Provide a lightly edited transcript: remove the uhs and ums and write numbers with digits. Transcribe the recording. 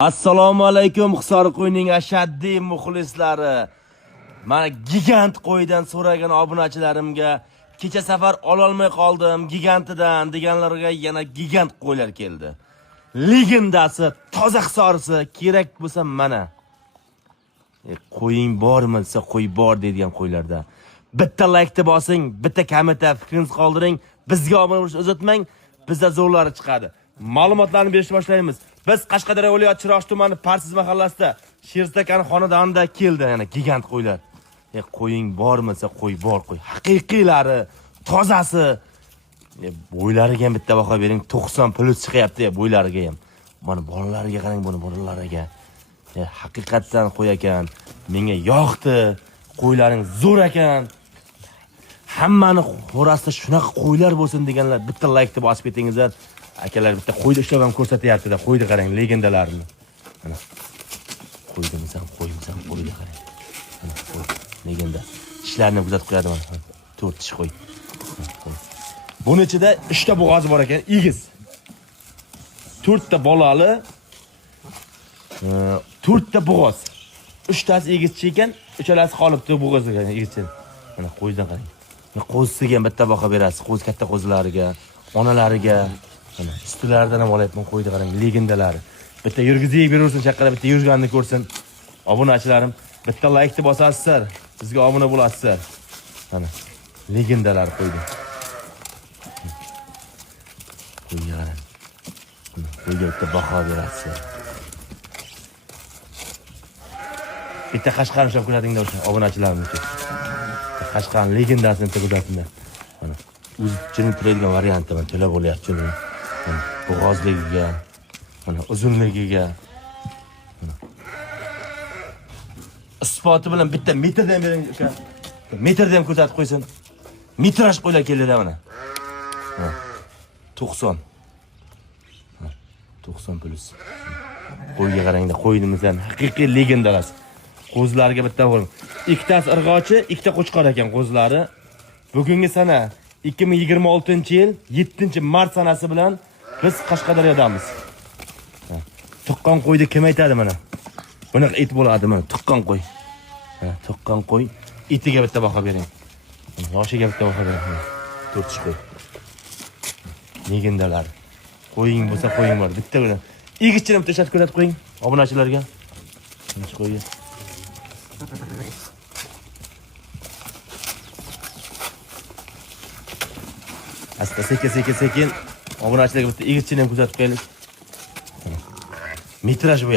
Assalomu alaykum Hisor qo'yning ashaddiy muxlislari. Mana gigant qo'ydan so'ragan obunachilarimga kecha safar ololmay qoldim gigantidan deganlarga yana gigant qo'ylar keldi. Legendasi, toza hisorisi kerak bo'lsa mana. Qo'ying bormi desa qo'y bor deydigan qo'ylarda. Bitta like bosing, bitta kommentda fikringizni qoldiring, bizga obuna bo'lishni uzatmang, bizda zo'rlari chiqadi. Ma'lumotlarni berishni boshlaymiz. Biz Qashqadaryo viloyati Chiroq tumani Parsiz mahallasida Sherstakan xonadonida keldi yana gigant qo'ylar. Qo'ying bormi desa qo'y bor qo'y. Haqiqiylari, tozasi. Bo'ylariga ham bitta baho bering. 90+ chiqyapti bo'ylariga ham. Mana bolalariga qarang, buni bolalariga. Haqiqatdan qo'y ekan. Menga yoqdi. Qo'ylaring zo'r ekan. Hammani xo'rasida shunaqa qo'ylar bo'lsin deganlar bitta like deb bosib ketingizlar. Akalar bitta qo'yni ishlab ham ko'rsatyapti-da, qo'yni qarang, legendalarini. Mana qo'yimisan, qo'yni qarang. Mana qo'y, legenda. Ishlarini kuzatib qo'yadi mana. 4 tish qo'y. Buning ichida 3 ta bo'g'ozi bor ekan, egiz. 4 ta bolali, 4 ta bo'g'oz. 3 tasi egizchi ekan, uchalasi qolibdi bo'g'oz ekan, egizchi. Mana qo'ydan qarang. Qo'zisiga ham bitta baho berasiz, qo'z katta qo'zlariga, onalariga. Mana ustilaridan ham olyapman qo'ydi qarang, legendalari. Bitta yurgizib beraversin, chaqirib bitta yurganini ko'rsin. Obunachilarim, bitta like deb bosasizlar, bizga obuna bo'lasizlar. Mana legendalar qo'ydi. Qo'yga qarang. Qo'yga bitta baho berasiz. Bitta Qashqarni ushlab ko'ratinglar o'sha obunachilarim uchun. Qashqarning legendasini bitta ko'rsatinglar. Mana o'zi chirin turadigan variantda mana to'la bo'lyapti. Bo'g'ozligiga, mana uzunligiga. Isboti bilan bitta metrdan bering aka. Metrda ham ko'rsatib qo'ysin. Metraj qo'ylar keladi mana. 90. 90+. Qo'yga qarangda, qo'ynimizdan haqiqiy legendalar. Qo'zlariga bitta bo'l. Ikkitasi irg'ochi, ikkita qo'chqor ekan qo'zlari. Bugungi sana 2026-yil 7-mart sanasi bilan biz Qashqadaryodamiz. Tuqqan qo'yni kim aytadi mana? Bunaqa et bo'ladi mana, tuqqan qo'y. Tuqqan qo'y, etiga bitta baho bering. Yoshiga bitta baho bering. 4 tish qo'y. Legendalar. Qo'ying bo'lsa qo'ying bor. Bitta bilan egizchini bitta ishlatib ko'rsatib qo'ying obunachilarga. Tish qo'ying. Asta sekin obunachilarga bitta egizchini ham kuzatib qo'yaylik. Metraj bu.